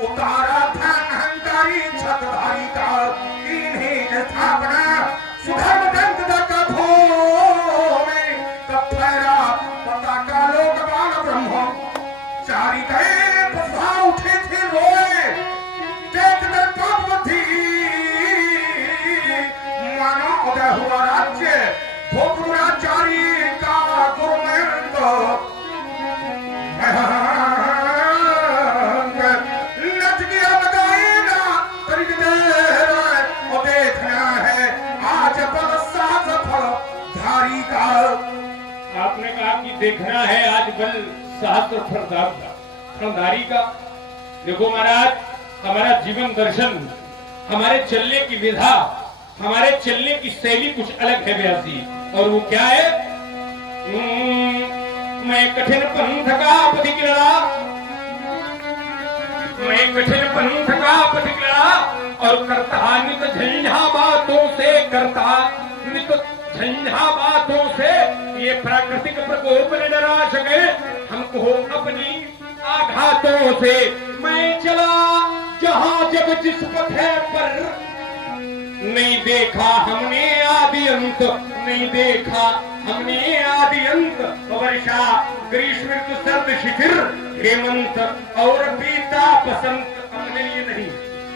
उतारा था अहंकारी छत्रधारी का इन्हीं स्थापना सुधर्म दंत कभो में कब फहरा पताका लोकपाल ब्रह्म चारी गए बसा उठे थे रोए देख कर पापवती मानो उदय हुआ राज्य भोगुराचारी का गुरुमंद आपने कहा कि देखना है आज बल सहस्त्र फलधारी का। देखो महाराज, हमारा जीवन दर्शन, हमारे चलने की विधा, हमारे चलने की शैली कुछ अलग है व्यासी। और वो क्या है? मैं कठिन पंथ का प्रतिक्रिया, मैं कठिन पंथ का प्रतिक्रिया और करता नित झंझा बातों से, करता नित झंझा बातों से ये प्राकृतिक प्रकोप ने डरा सके हमको अपनी आघातों से। मैं चला जहां जब जिस पथे पर नहीं देखा हमने आदि अंत, नहीं देखा हमने आदि अंत। वर्षा ग्रीष्म ऋतु सर्द शिशिर हेमंत और पीता बसंत अपने लिए नहीं,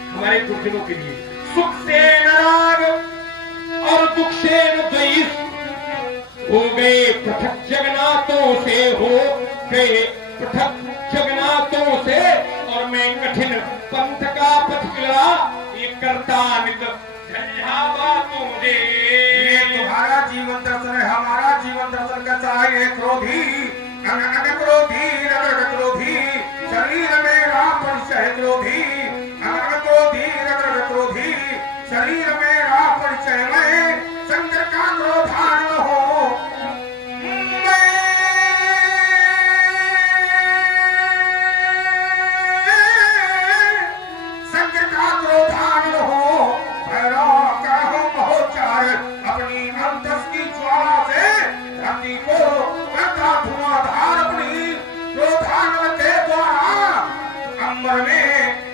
हमारे दुर्जनों के लिए। सुख से नाराग और दुख से द्वेष हो गए पृथक जगन्नाथों से, हो गए पृथक जगन्नाथों से। और मैं कठिन पंथ का पथ गिरा ये करता नित झंझा बातों से। ये तुम्हारा जीवन दर्शन है, हमारा जीवन दर्शन कैसा है? ये क्रोधी अनन क्रोधी रग क्रोधी शरीर मेरा परिचय क्रोधी, अनन क्रोधी रग क्रोधी शरीर मेरा परिचय। मैं शंकर का क्रोधान हो, शंकर का क्रोधान हो, भैरव का हो महोचार। अपनी अंतस की ज्वाला से धरती को करता धुआंधार, अपनी क्रोधान के द्वारा अंबर में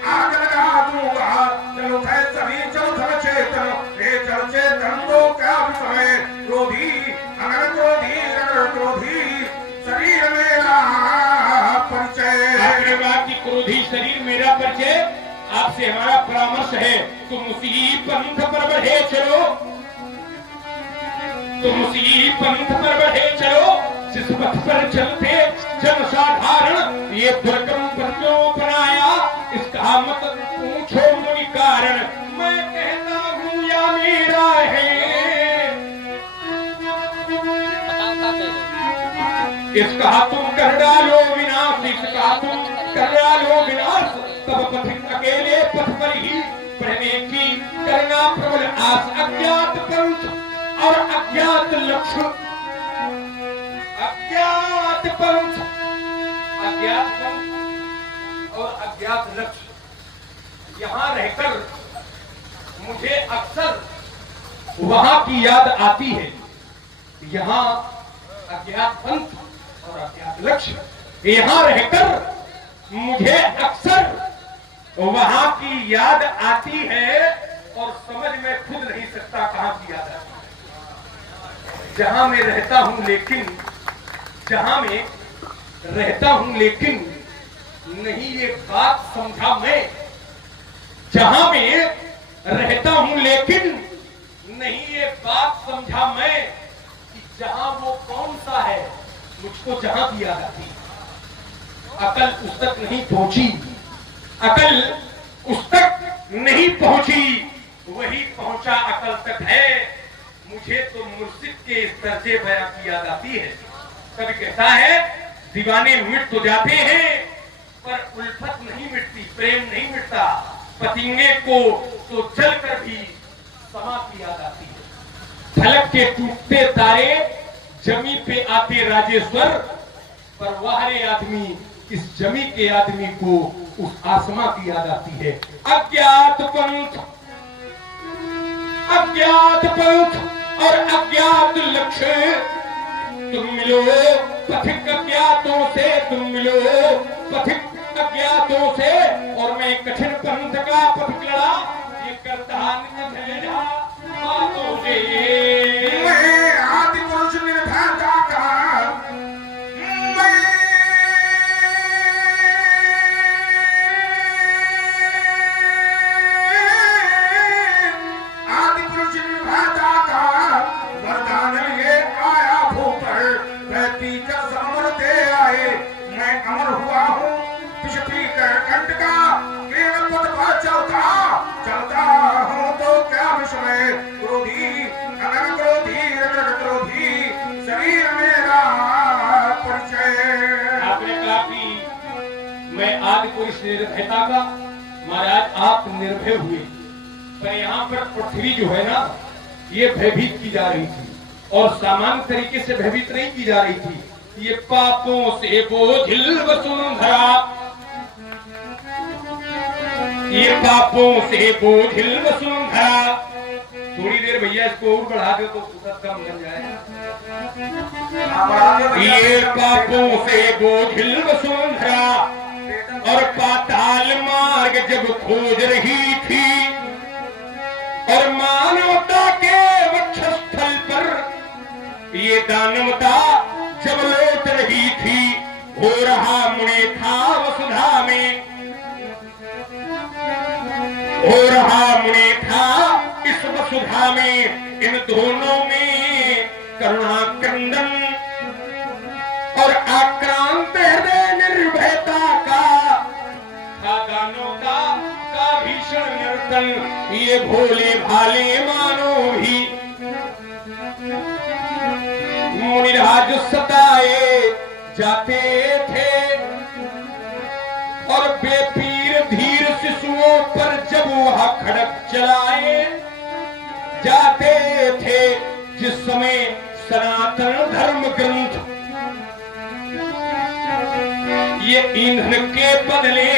आग लगा दूंगा। चलो है सभी चलो धर चेतन, हे चल चेतन तो क्या समय। क्रोधी अगर क्रोधी अगर क्रोधी शरीर मेरा परिचय। आपने कहा कि क्रोधी शरीर मेरा परिचय। आपसे हमारा परामर्श है, तुम उसी पंथ पर बढ़े चलो, तुम उसी पंथ पर बढ़े चलो जिस पथ पर चलते जन साधारण ये दुर्गम पथ क्यों अपनाया, इसका मत पूछो मुनि कारण। मैं कहता हूँ या मेरा है, इसका तुम कर डालो विनाश, इसका तुम कर डालो विनाश। तब पथिक अकेले पथ पर ही बढ़ने की करना प्रबल आस। अज्ञात पंथ और अज्ञात लक्ष्य, अज्ञात पंथ, अज्ञात पंथ और अज्ञात लक्ष्य। यहाँ रहकर मुझे अक्सर वहां की याद आती है। यहाँ अज्ञात पंथ और अज्ञात लक्ष्य, यहाँ रहकर मुझे अक्सर वहां की याद आती है और समझ में खुद नहीं सकता कहां की याद आती है। जहां मैं रहता हूं लेकिन, जहां मैं रहता हूं लेकिन नहीं ये बात समझा मैं, जहां मैं रहता हूं लेकिन नहीं ये बात समझा मैं कि जहां वो कौन सा है मुझको जहां की याद आती है। अकल उस तक नहीं पहुंची, अकल उस तक नहीं पहुंची, वही पहुंचा अकल तक है। मुझे तो मुर्शिद के इस दर्जे बयां की याद आती है। कभी कहता है दीवाने मिट तो जाते हैं पर उल्फत नहीं मिटती, प्रेम नहीं मिटता। पतिंगे को तो जल कर भी समा की याद आती है। फलक के टूटते तारे जमी पे आते राजेश्वर, पर वाहरे आदमी इस जमी के आदमी को उस आसमां की याद आती है। अज्ञात पंथ, अज्ञात पंथ और अज्ञात लक्ष्य तुम मिलो पथिक अज्ञातों से, तुम मिलो पथिक अज्ञातों से, और मैं कठिन पंथ का पथिक लड़ा, ये करता निज बातों से। मैं आदि पुरुष निर्भयता का, मैं आदि पुरुष निर्भयता का वरदान लिए आया भूपर, रहती जब समर दे आए, मैं अमर हुआ हूँ पिछली कंठ का, किरण पथ पर चलता चलता हूँ तो क्या विषय, क्रोधी अनन क्रोधी रगड़ क्रोधी शरीर मेरा परिचय। आपने कहा कि मैं आदि पुरुष निर्भयता का, महाराज आप निर्भय हुए, पर यहाँ पर पृथ्वी जो है ना, ये भयभीत की जा रही थी, और सामान्य तरीके से भयभीत नहीं की जा रही थी। ये पापों से बोझिल वसुंधरा, ये पापों से बोझिल वसुंधरा, थोड़ी देर भैया इसको और बढ़ा दो तो कम बन जाएगा। ये पापों से बोझिल वसुंधरा, और पाताल मार्ग जब खोज रही थी, और मानवता के वक्षस्थल पर ये दानवता जब लौट रही थी, हो रहा मुड़े था वसुधा में, हो रहा मुड़े था इस वसुधा में, इन दोनों में करुणा क्रंदन और आक्रांत हृदय निर्भयता का दानवता का भीषण नर्तन। ये भोले भाले मानो भी मुनिराज सताए जाते थे, और बेपीर धीर शिशुओं पर जब वह खड़क चलाए जाते थे, जिस समय सनातन धर्म ग्रंथ ये ईंधन के बदले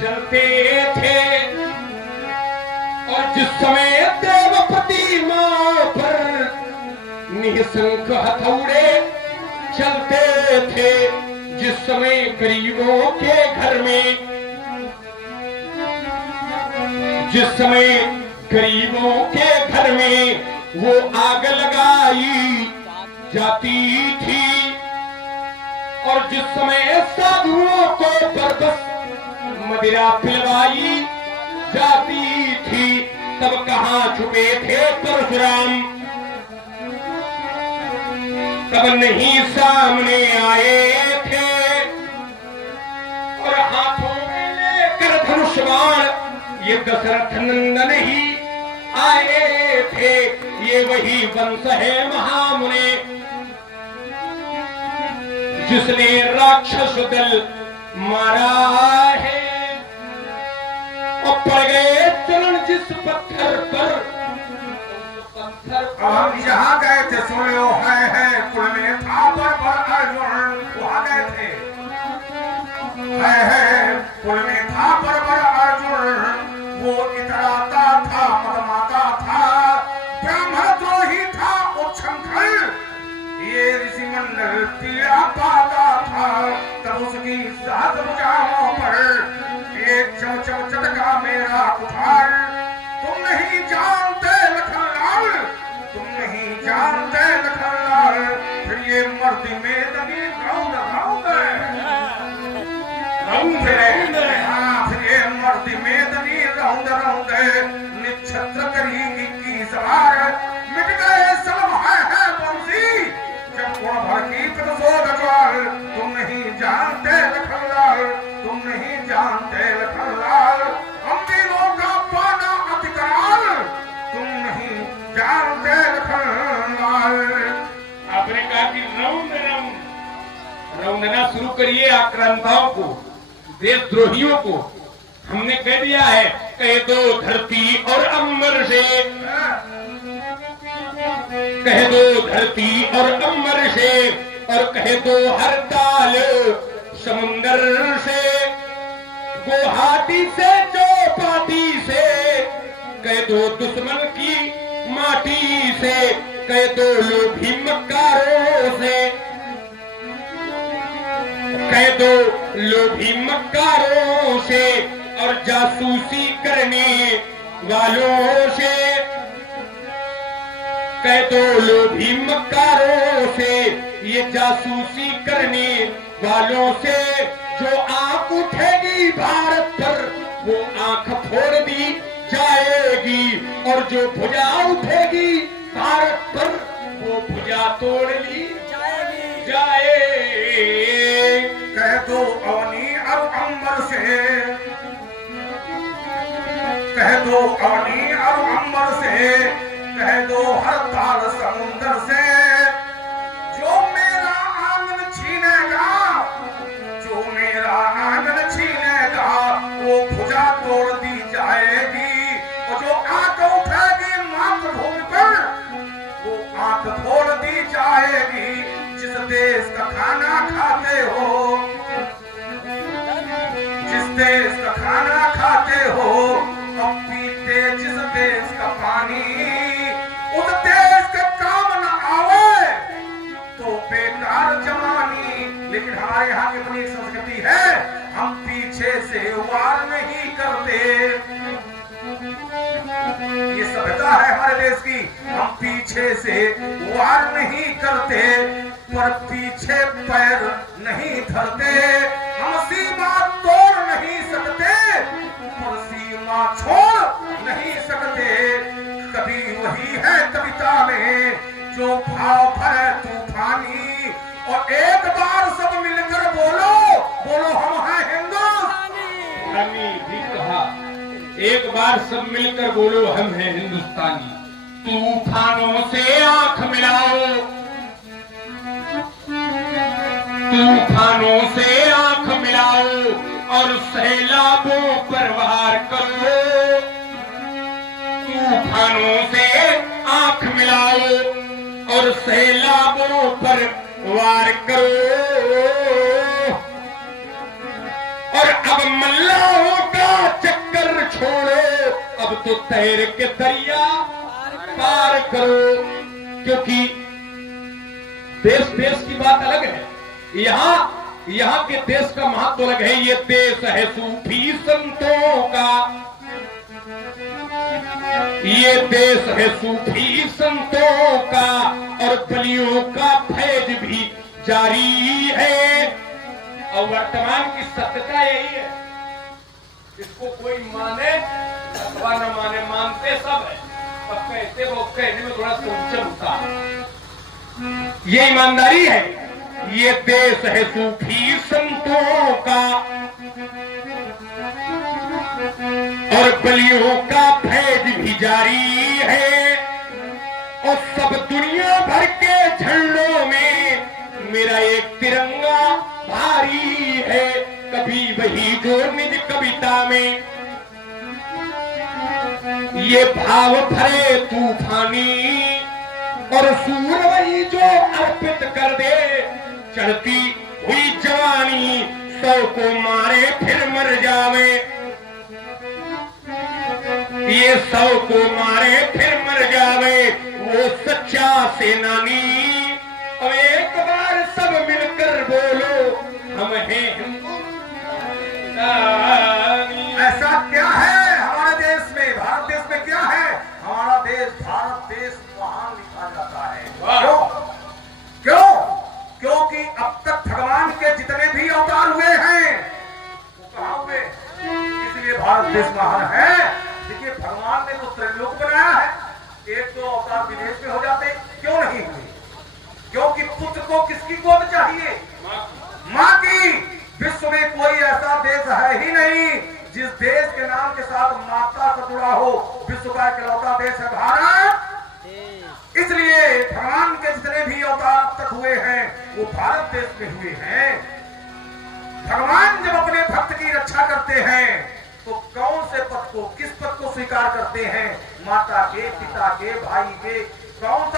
चलते थे, और जिस समय देव प्रतिमा पर निःशंक हथौड़े चलते थे, जिस समय गरीबों के घर में, जिस समय गरीबों के घर में वो आग लगाई जाती थी, और जिस समय साधुओं को बरबस मदिरा पिलवाई जाती थी, तब कहाँ छुपे थे परशुराम, तब नहीं सामने आए थे, और हाथों में लेकर धनुष बाण ये दशरथ नंदन ही आए थे। ये वही वंश है महामुने, जिसने राक्षस दल मारा है, और पड़ गए चरण जिस पत्थर पर, हम जहाँ गए थे सुन लो है कुल में था पर अर्जुन, वहाँ गए थे है कुल में था पर अर्जुन, वो इतराता था मदमाता था, ब्राह्मण द्रोही था उच्छृंखल, ये ऋषि मंडल पीड़ा पाता था, तब उसकी सात भुजाओं पर एक चमचम चटका मेरा कुठार, तुम नहीं जानते लखनलाल, तुम नहीं जानते लखनलाल, फिर ये मर्दी में दबी रौंद हाँ, फिर ये मर्दी में दबी रौंद निक्षत्र करेगी की सवार, मिट गए सलम है बंसी, जब गुण भर की प्रतिशोध ज्वाल, तुम नहीं जानते लखनलाल, तुम नहीं जानते लखनलाल, हम तीनों का पाना अतिकाल, तुम नहीं जानते लखनलाल। आपने कहा कि रौंदना शुरू करिए आक्रांताओं को, देशद्रोहियों को। हमने कह दिया है, कह दो धरती और अम्बर से, कह दो धरती और अम्बर से, और कह दो हर ताल समुंदर से, गुवाहाटी से चौपाटी से, कह दो दुश्मन की माटी से, कह दो लोभी मक्कारों से, कह दो लोभी मक्कारों से और जासूसी करने वालों से, कह दो लोभी मक्कारों से, ये जासूसी करने वालों से, जो आंख उठेगी भारत पर वो आंख फोड़ दी जाएगी, और जो भुजा उठेगी भारत पर वो भुजा तोड़ ली जाए। कह दो अवनी और अंबर से, कह दो अवनी और अंबर से, कह दो हर ताल समुंदर से, जो मेरा आंगन छीनेगा, जो मेरा आंगन छीनेगा, वो भुजा तोड़ दी जाएगी, और जो आंख उठेगी मातृभूमि पर वो आंख फोड़ दी जाएगी। जिस देश का खाना खाते हो, जिस देश का खाना खाते हो, अब पीते जिस देश का पानी, उस देश के काम न आवे तो बेकार जवानी। लेकिन हमारे यहाँ की अपनी एक संस्कृति है, हम पीछे से वार नहीं करते। ये सभ्यता है हमारे देश की, हम पीछे से वार नहीं करते, पर पीछे पैर नहीं धरते। हम सीमा तोड़ नहीं सकते, पर सीमा छोड़ नहीं सकते। कभी वही है कविता में जो भाव भरे तूफानी, और एक बार सब मिलकर बोलो, बोलो हम हैं हिंदुस्तानी। हमें भी कहा एक बार सब मिलकर बोलो हम हैं हिंदुस्तानी। तूफानों से आंख मिलाओ, तूफानों से आंख मिलाओ, और सैलाबों पर वार करो। तूफानों से आंख मिलाओ और सैलाबों पर वार करो। और अब मल्लाहों का चक्कर छोड़ो, अब तो तैर के दरिया पार करो। क्योंकि देश देश की बात अलग है, यहाँ के देश का महत्व अलग है। ये देश है सूफी संतों का, ये देश है सूफी संतों का, और बलियों का फैज भी जारी है। और वर्तमान की सत्यता यही है, इसको कोई माने अथवा न माने, मानते सब है, पर कहते वो कहने में थोड़ा संशय होता है। ये ईमानदारी है। ये देश है सूफी संतों का, और बलियों का फैज भी जारी है। और सब दुनिया भर के झंडों में मेरा एक तिरंगा भारी है। कभी वही जो निज कविता में ये भाव भरे तूफानी, और सूर वही जो अर्पित कर दे चढ़ती हुई जवानी। 100 को मारे फिर मर जावे, ये 100 को मारे फिर मर जावे वो सच्चा सेनानी। अब एक बार सब मिलकर बोलो हम हैं हिंदुस्तानी। ऐसा क्या है हमारे देश में, भारत देश में क्या है? हमारा देश भारत देश महान लिखा जाता है। क्यों? क्यों? क्योंकि अब तक भगवान के जितने भी अवतार हुए हैं वो कहाँ हुए? इसलिए भारत देश महान है। देखिए भगवान ने तो त्रिलोक बनाया है, एक दो अवतार विदेश में हो जाते, क्यों नहीं हुए? क्योंकि पुत्र को किसकी गोद चाहिए? माँ की। विश्व में कोई ऐसा देश है ही नहीं जिस देश के नाम के साथ माता से जुड़ा हो। विश्व का इकलौता देश है भारत। इसलिए भगवान के जितने भी अवतार अब तक हुए हैं वो भारत देश में हुए हैं। भगवान जब अपने भक्त की रक्षा करते हैं तो कौन से पद को, किस पद को स्वीकार करते हैं? माता के, पिता के, भाई के, कौन सा